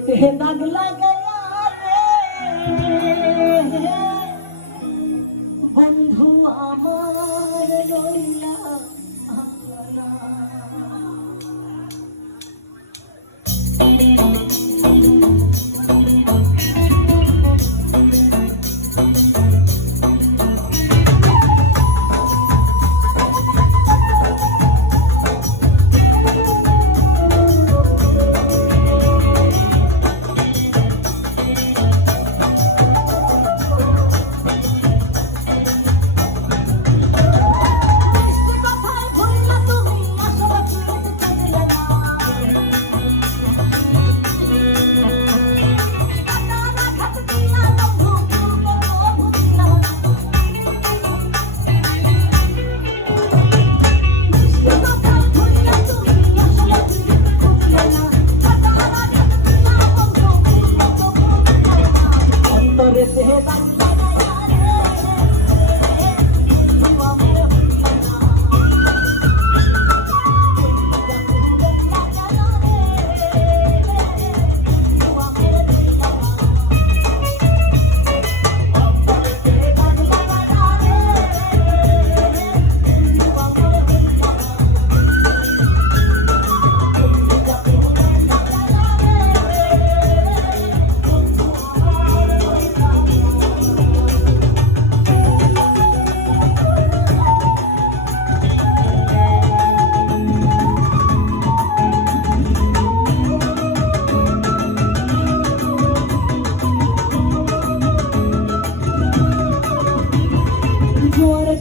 অন্তরেতে দাগ লাগাইয়া রে বন্ধু আমার রইলা আঁকড়া। মিষ্টি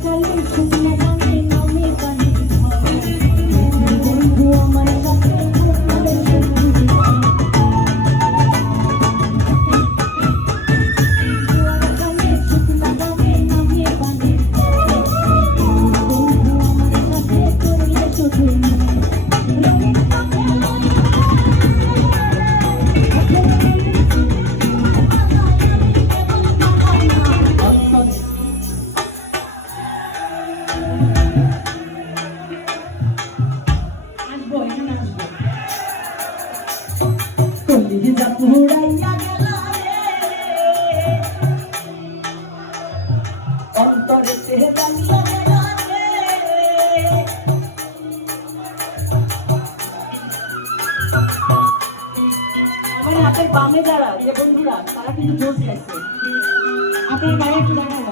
জোর কালে অন্তরে সে রে আমার যে বন্ধুরা তারা কিন্তু জোর খাইছে আপনার গায়ে একটু দেখালাম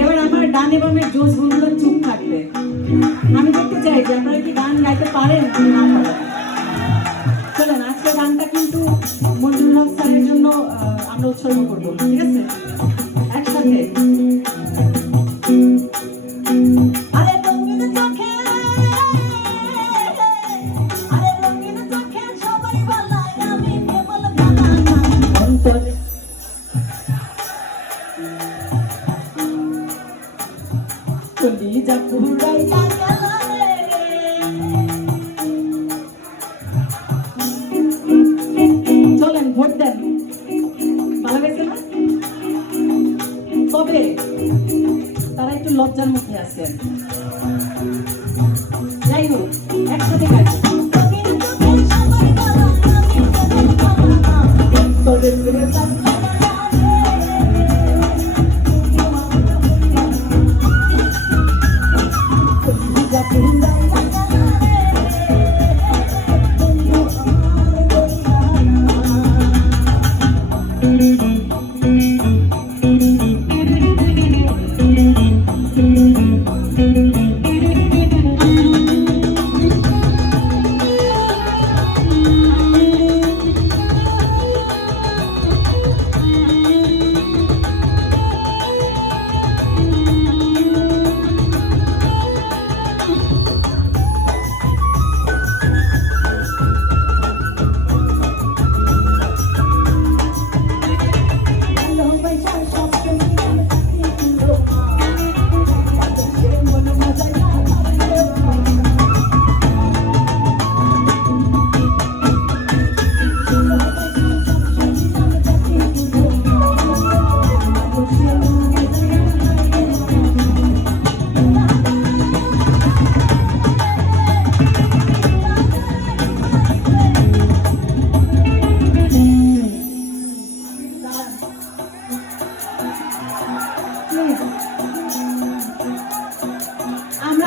এবার আমার ডানে বামে জোশ বন্ধুরা চুপ থাকবে। আমি দেখতে চাই যে আপনারা কি গান গাইতে পারেন চলেন আজকে গানটা কিন্তু মঞ্জুর হক স্যারের জন্য আমরা উৎসর্গ করব, ঠিক আছে? লজ্জার মুখে আছেন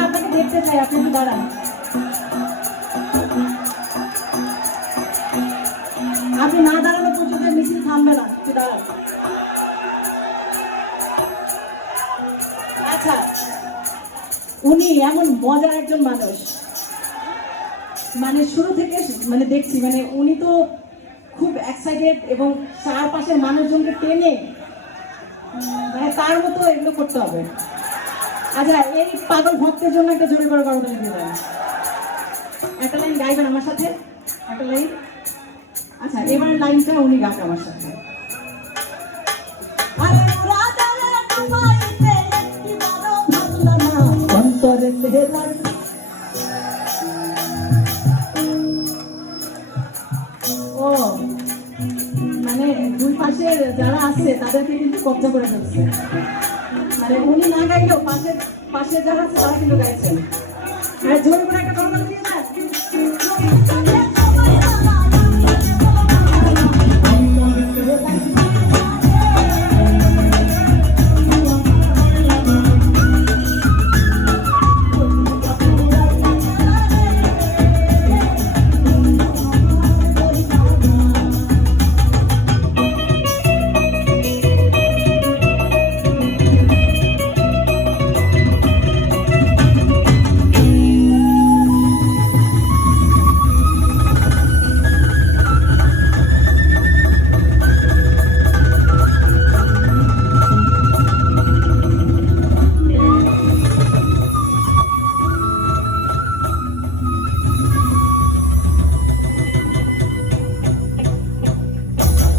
আপনাকে দেখতে চাই, আপনি একটু দাঁড়ান। আপনি না দাঁড়ানো পর্যন্ত মিছিল থামবে না, একটু দাঁড়ান। আচ্ছা উনি এমন মজার একজন মানুষ। মানে শুরু থেকে মানে দেখছি মানে উনি তো খুব এক্সাইটেড এবং চারপাশের মানুষজনকে টেনে মানে তার মতো এগুলো করতে হবে। আচ্ছা এই পাগল ভক্তের জন্য একটা জোরে করে করো দিয়ে দেন একটা লাইন গাইবেন আমার সাথে? একটা লাইন? আচ্ছা এবার লাইনটা উনি গাক আমার সাথে। ও মানে দুই পাশে যারা আছে, তাদেরকে কিন্তু কবজা করে ফেলছে। মানে উনি না গাইলেও পাশে পাশে যারা আছে তারা কিন্তু গাইছেন। জোর করে একটা